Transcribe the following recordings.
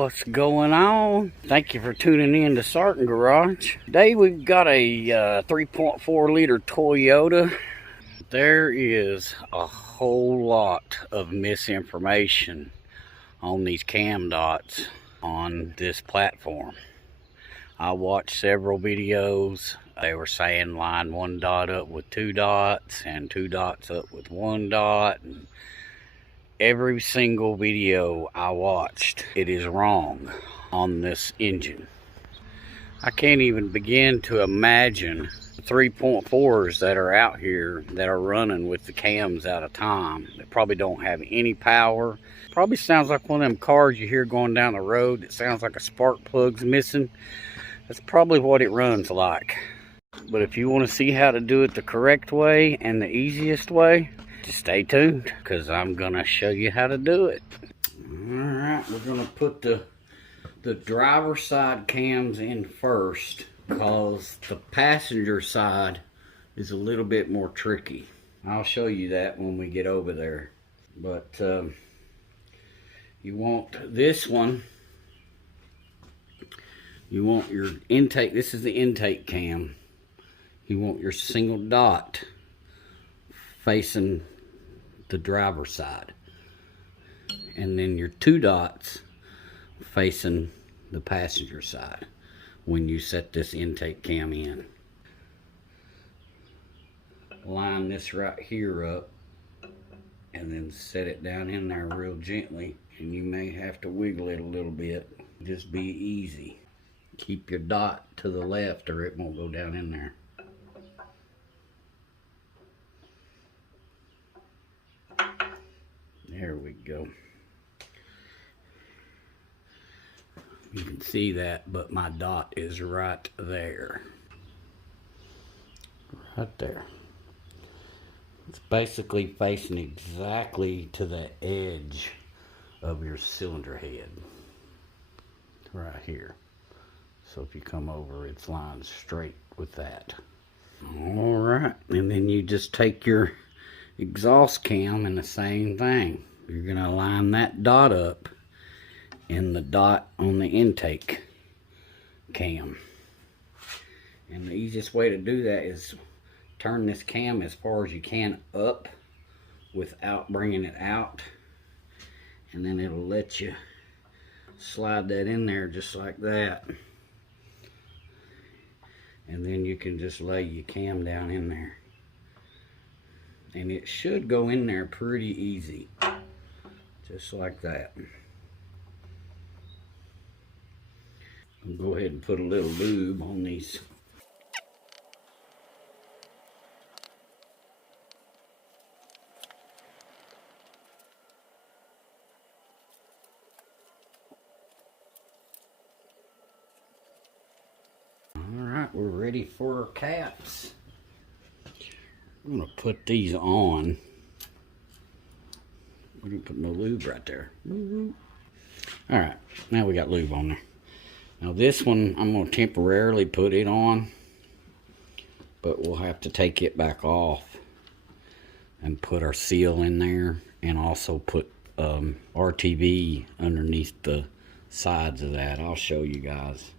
What's going on? Thank you for tuning in to Sartin Garage. Today we've got a 3.4 liter Toyota. There is a whole lot of misinformation on these cam dots on this platform. I watched several videos. They were saying line one dot up with two dots and two dots up with one dot. And every single video I watched, it is wrong on this engine. I can't even begin to imagine 3.4s that are out here that are running with the cams out of time. They probably don't have any power. Probably sounds like one of them cars you hear going down the road that sounds like a spark plug's missing. That's probably what it runs like. But if you want to see how to do it the correct way and the easiest way, just stay tuned, because I'm going to show you how to do it. Alright, we're going to put the driver side cams in first, because the passenger side is a little bit more tricky. I'll show you that when we get over there. But you want this one. You want your intake. This is the intake cam. You want your single dot facing the driver's side, and then your two dots facing the passenger side when you set this intake cam in. Line this right here up and then set it down in there real gently, and you may have to wiggle it a little bit. Just be easy. Keep your dot to the left or it won't go down in there. There we go. You can see that, but my dot is right there. Right there. It's basically facing exactly to the edge of your cylinder head. Right here. So if you come over, it's lined straight with that. Alright, and then you just take your exhaust cam and the same thing. You're going to line that dot up in the dot on the intake cam. And the easiest way to do that is turn this cam as far as you can up without bringing it out. And then it'll let you slide that in there just like that. And then you can just lay your cam down in there. And it should go in there pretty easy. Just like that. I'll go ahead and put a little lube on these. Alright, we're ready for our caps. I'm going to put these on. We didn't put no lube right there. Alright, now we got lube on there. Now this one, I'm going to temporarily put it on, but we'll have to take it back off and put our seal in there, and also put RTV underneath the sides of that. I'll show you guys.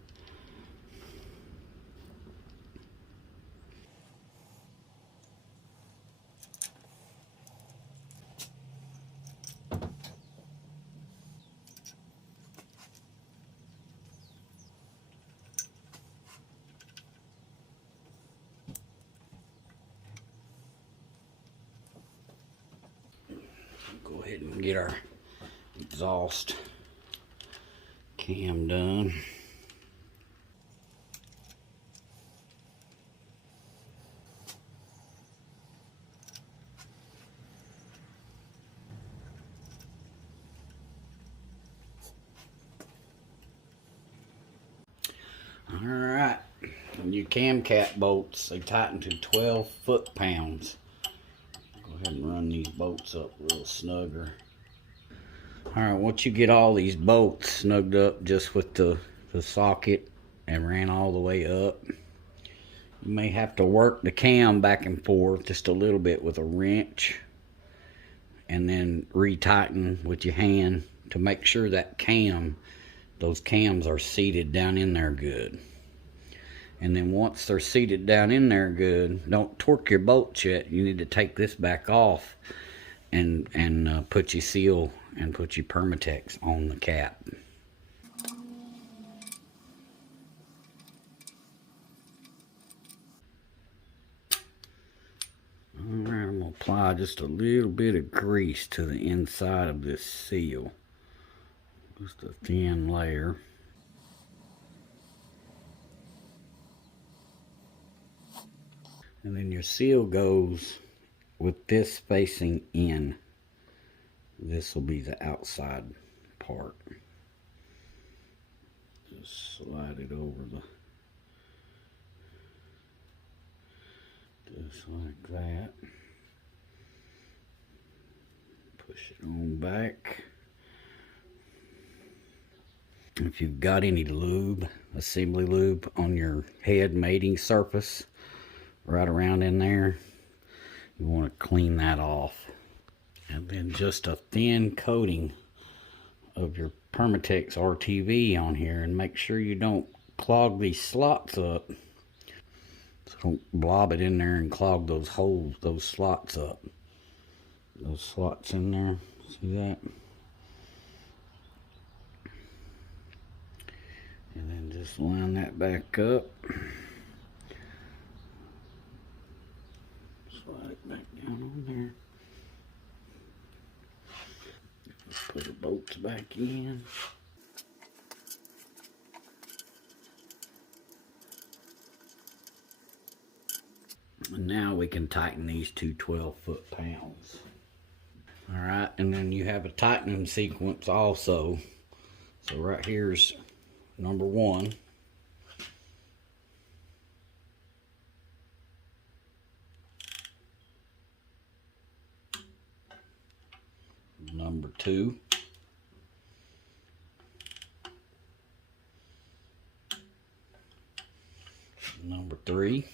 Go ahead and get our exhaust cam done. Alright, your cam cap bolts, they tighten to 12 foot-pounds. Go ahead and run these bolts up real snugger. Alright, once you get all these bolts snugged up just with the socket and ran all the way up, you may have to work the cam back and forth just a little bit with a wrench, and then retighten with your hand to make sure that cam those cams are seated down in there good. And then once they're seated down in there good, don't torque your bolts yet. You need to take this back off and put your seal and put your Permatex on the cap. Alright, I'm going to apply just a little bit of grease to the inside of this seal. Just a thin layer. And then your seal goes with this facing in. This will be the outside part. Just slide it over just like that. Push it on back. If you've got any lube, assembly lube on your head mating surface, right around in there, you want to clean that off. And then just a thin coating of your Permatex RTV on here, and make sure you don't clog these slots up. So don't blob it in there and clog those holes, those slots up. Those slots in there, see that? And then just line that back up. Slide it back down on there. Put the bolts back in. And now we can tighten these two 12 foot-pounds. Alright, and then you have a tightening sequence also. So right here's number 1. Number 2. Number 3.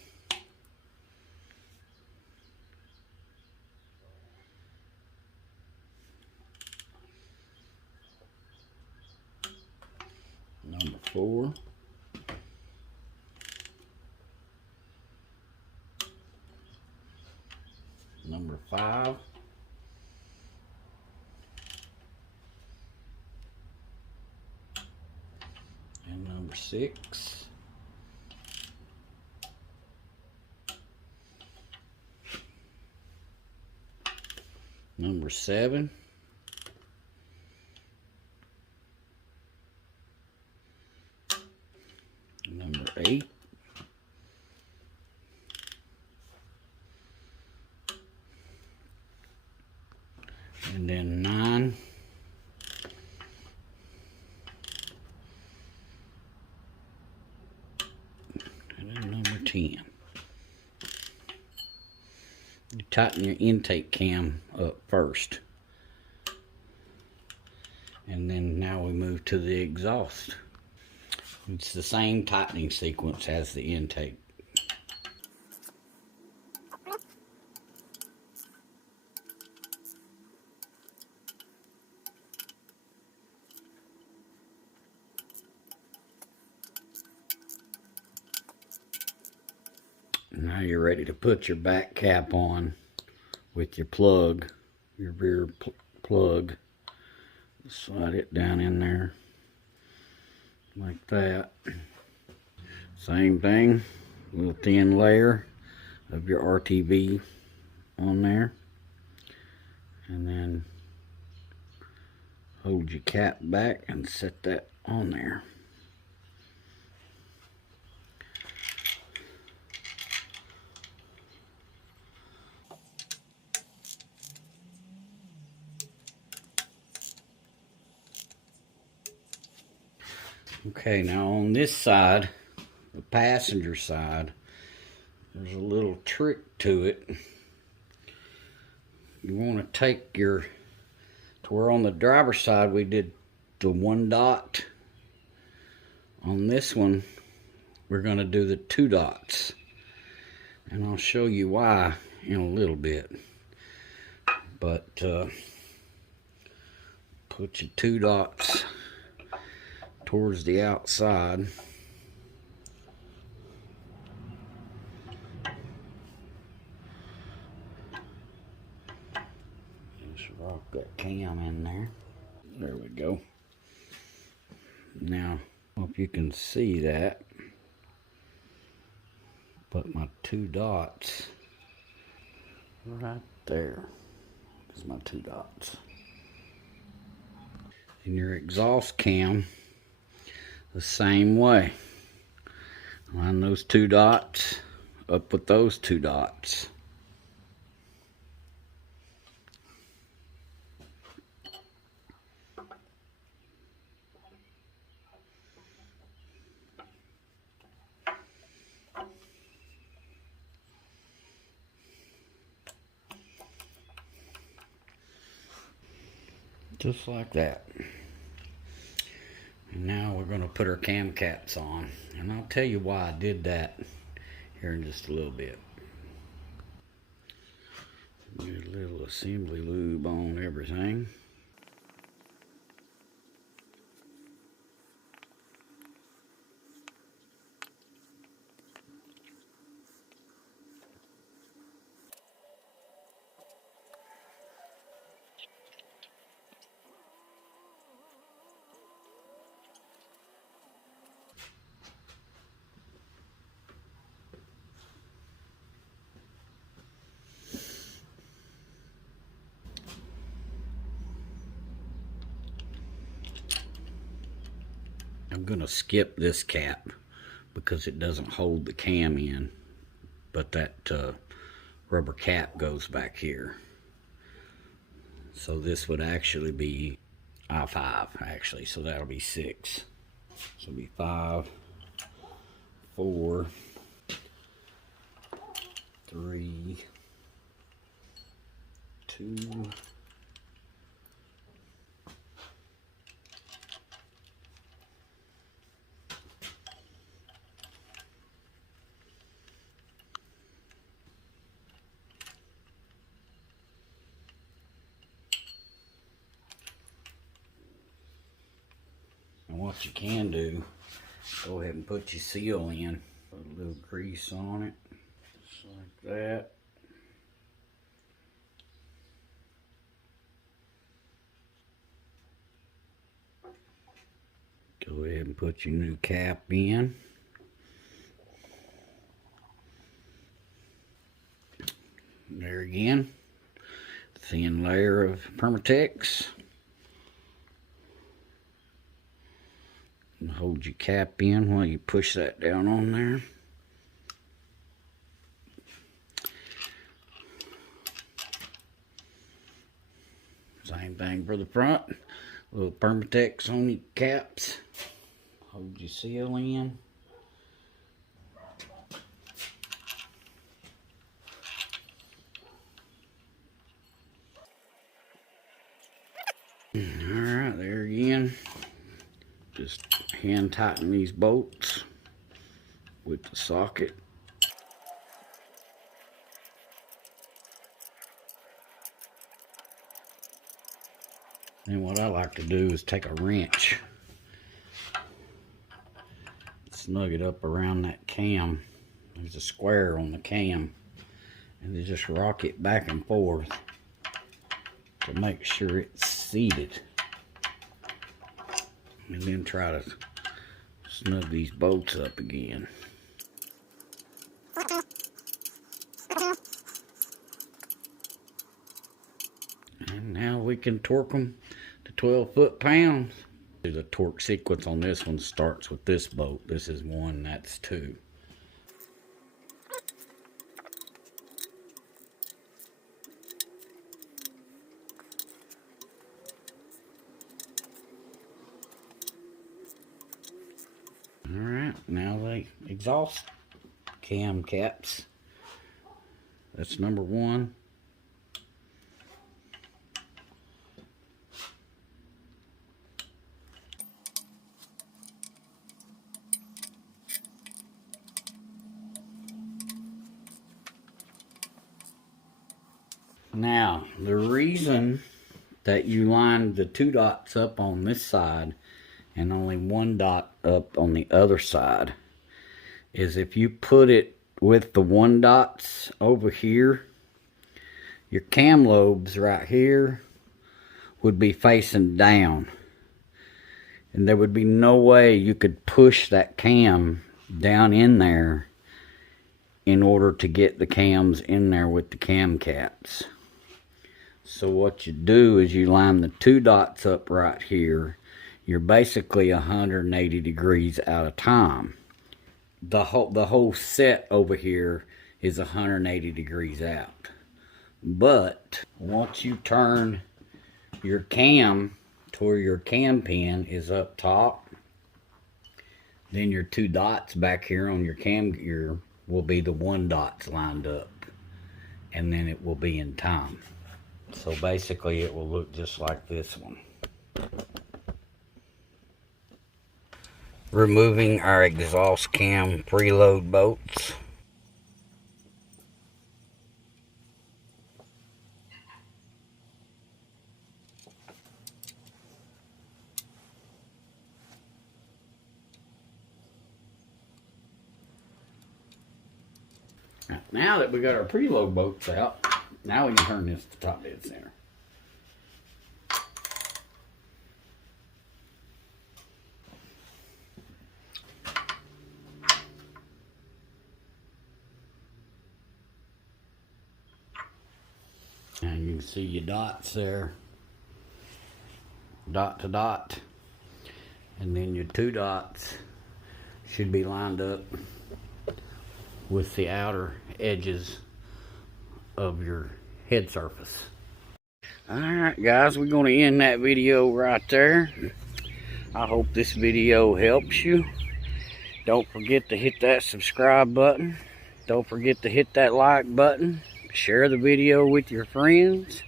Number 4. Number 5. And number 6. Number 7. Number 8. And then 9. And then number 10. You tighten your intake cam up first. And then now we move to the exhaust. It's the same tightening sequence as the intake. Now you're ready to put your back cap on with your plug, your rear plug. Slide it down in there like that. Same thing, a little thin layer of your RTV on there, and then hold your cap back and set that on there. Okay, now on this side, the passenger side, there's a little trick to it. You want to take to where on the driver's side we did the 1 dot. On this one, we're going to do the 2 dots. And I'll show you why in a little bit. But put your 2 dots towards the outside. Just rock that cam in there. There we go. Now, hope you can see that. Put my 2 dots right there. There's my 2 dots. And your exhaust cam, the same way. Line those 2 dots up with those 2 dots. Just like that. And now we're going to put our cam caps on. And I'll tell you why I did that here in just a little bit. Get a little assembly lube on everything. I'm going to skip this cap because it doesn't hold the cam in, but that rubber cap goes back here. So this would actually be I5 actually, so that'll be 6. So it'll be 5, 4, 3, 2, and what you can do, go ahead and put your seal in. Put a little grease on it, just like that. Go ahead and put your new cap in. There again, thin layer of Permatex. And hold your cap in while you push that down on there. Same thing for the front. A little Permatex on your caps. Hold your seal in. Alright, there again. Just hand tighten these bolts with the socket. And what I like to do is take a wrench, snug it up around that cam. There's a square on the cam, and then just rock it back and forth to make sure it's seated. And then try to snug these bolts up again. And now we can torque them to 12 foot-pounds. The torque sequence on this one starts with this bolt. This is 1, that's 2. Alright, now the exhaust cam caps. That's number 1. Now, the reason that you line the 2 dots up on this side and only one dot up on the other side, is if you put it with the one dots over here, your cam lobes right here would be facing down. And there would be no way you could push that cam down in there in order to get the cams in there with the cam caps. So what you do is you line the two dots up right here. You're basically 180 degrees out of time. The whole set over here is 180 degrees out. But once you turn your cam to where your cam pin is up top, then your two dots back here on your cam gear will be the one dots lined up, and then it will be in time. So basically it will look just like this one. Removing our exhaust cam preload bolts. Now that we got our preload bolts out, now we can turn this to top dead center. And you can see your dots there, dot to dot, and then your two dots should be lined up with the outer edges of your head surface. Alright guys, we're going to end that video right there. I hope this video helps you. Don't forget to hit that subscribe button. Don't forget to hit that like button. Share the video with your friends.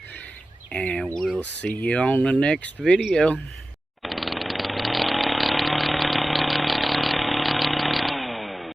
And we'll see you on the next video.